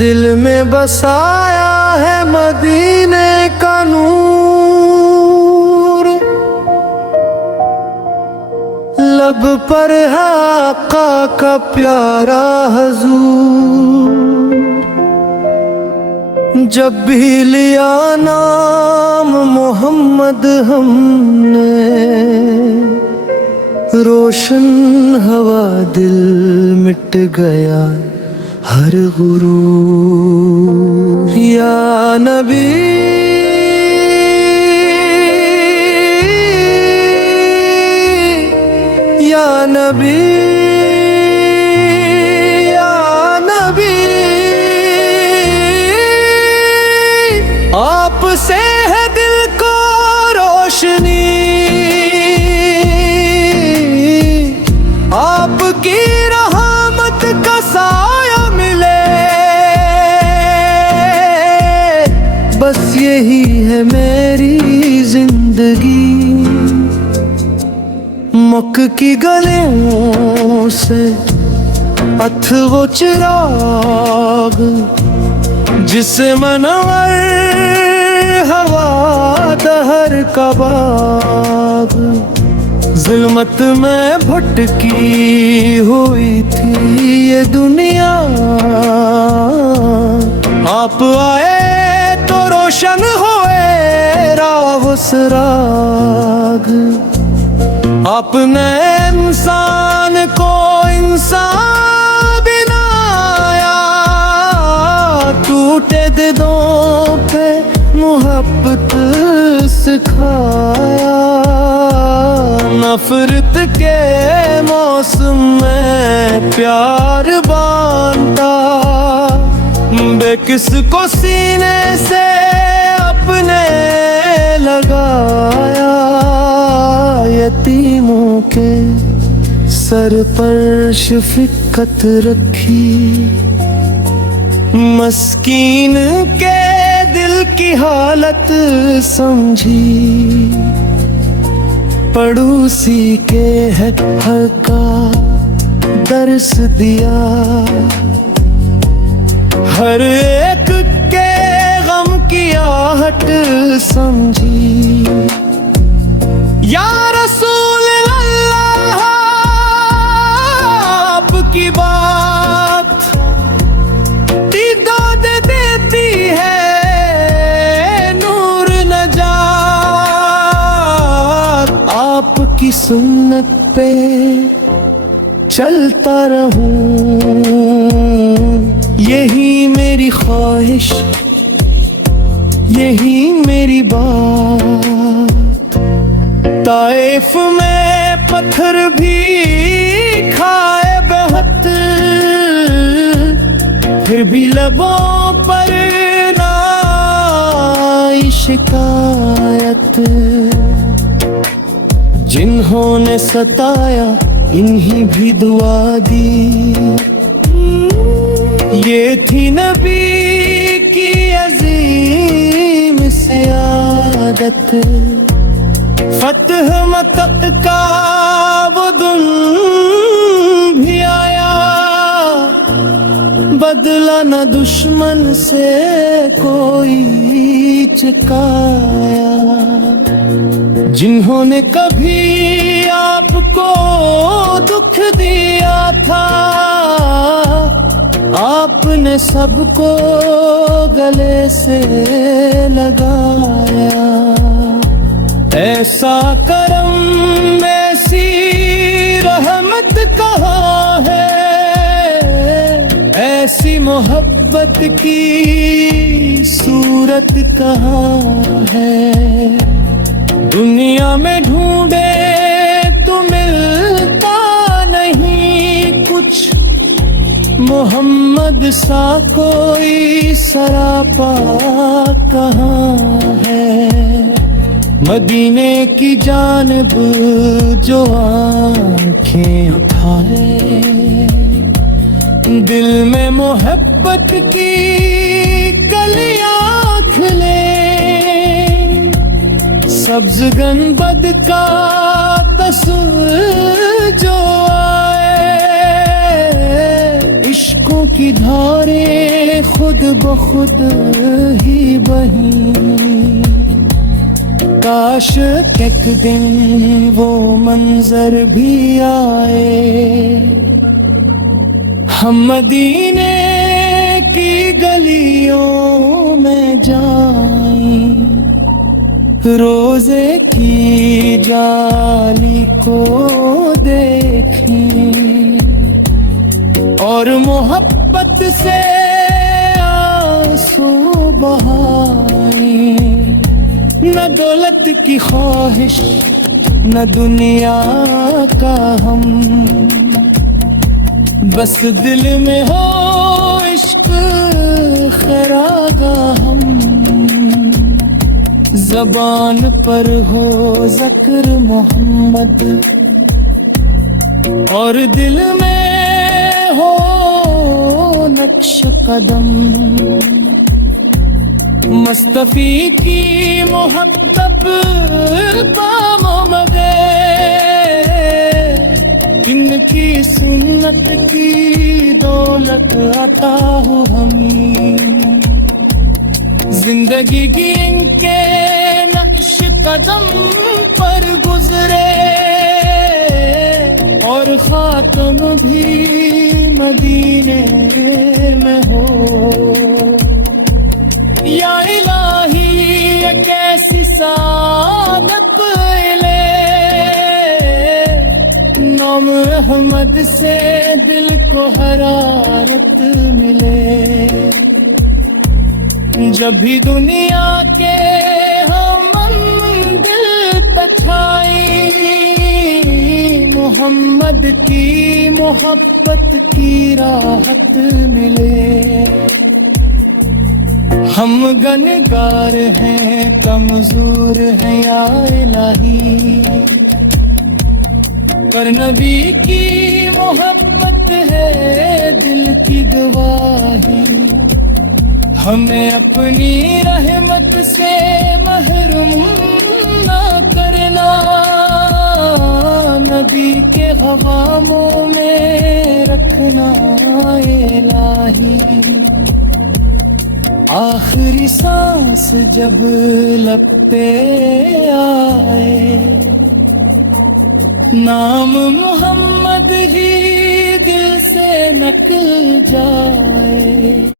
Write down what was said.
दिल में बसाया है मदीने का नूर, लब पर है आका का प्यारा हुजूर। जब भी लिया नाम मोहम्मद हमने, रोशन हवा दिल मिट गया हर गुरूर। या नबी या नबी या नबी, आपसे है दिल को रोशनी, आपकी रहमत का साया मिले, बस यही है मेरी जिंदगी। मक्क की गलियों से अथवो चिराग, जिसे मनवर हवा दहर का बाग। ज़ुल्मत में भटकी हुई थी ये दुनिया, आप आए तो रोशन हुए राह सराग। आपने इंसान को इंसान बनाया, टूटे दिलों पे मोहब्बत सिखाया। नफरत के मौसम में प्यार बांटा, बेकिस को सीने से अपने लगाया। यतीमों के सर पर शफकत रखी, मस्कीन के दिल की हालत समझी। पड़ोसी के हक का दर्स दिया, हर एक के गम की आहट समझी। या रसूल अल्लाह, आपकी बात दाद देती है नूर नजात। आपकी सुन्नत पे चलता रहूं, यही मेरी ख्वाहिश, यही मेरी बात। ताइफ में पत्थर भी खाए बहुत, फिर भी लबों पर ना आई शिकायत। जिन्होंने सताया इन्हीं भी दुआ दी, ये थी नबी की अजीम सियादत। फतह मक्का का वो दिन भी आया, बदला न दुश्मन से कोई चुकाया। जिन्होंने कभी आपको दुख दिया था, आपने सबको गले से लगाया। ऐसा करम ऐसी रहमत कहाँ है, ऐसी मोहब्बत की सूरत कहाँ है। दुनिया में ढूंढे तो मिलता नहीं कुछ, मोहम्मद सा कोई सरापा कहाँ है। मदीने की जानिब जो आँखें उठाए, दिल में मोहब्बत की कलियाँ खिले। सब्ज गंबद का तस्वीर जो आए, इश्कों की धारें खुद ब खुद ही बही। काश एक दिन वो मंजर भी आए, हम मदीने की गलियों में जाएं, रोजे की जाली को देखें और मोहब्बत से आंसू बहाएं। न दौलत की ख्वाहिश न दुनिया का हम, बस दिल में हो इश्क खैरागा हम। ज़बान पर हो ज़िक्र मोहम्मद और दिल में हो नक्श कदम। मुस्तफ़ी की मोहब्बत पामों में दे, इनकी सुन्नत की दौलत अता हो हमें। जिंदगी की इनके नक्श कदम पर गुजरे और खातम भी मदीने में हो। या इलाही ये कैसी सादत ले, नाम अहमद से दिल को हरारत मिले। जब भी दुनिया के हम दिल तछाई, मोहम्मद की मोहब्बत की राहत मिले। हम गनगार हैं कमजोर हैं या इलाही, पर नबी की मोहब्बत है दिल की गवाही। हमें अपनी रहमत से महरूम ना करना, नबी के ग़वामों में रखना इलाही। आखिरी सांस जब लब पे आए, नाम मोहम्मद ही दिल से निकल जाए।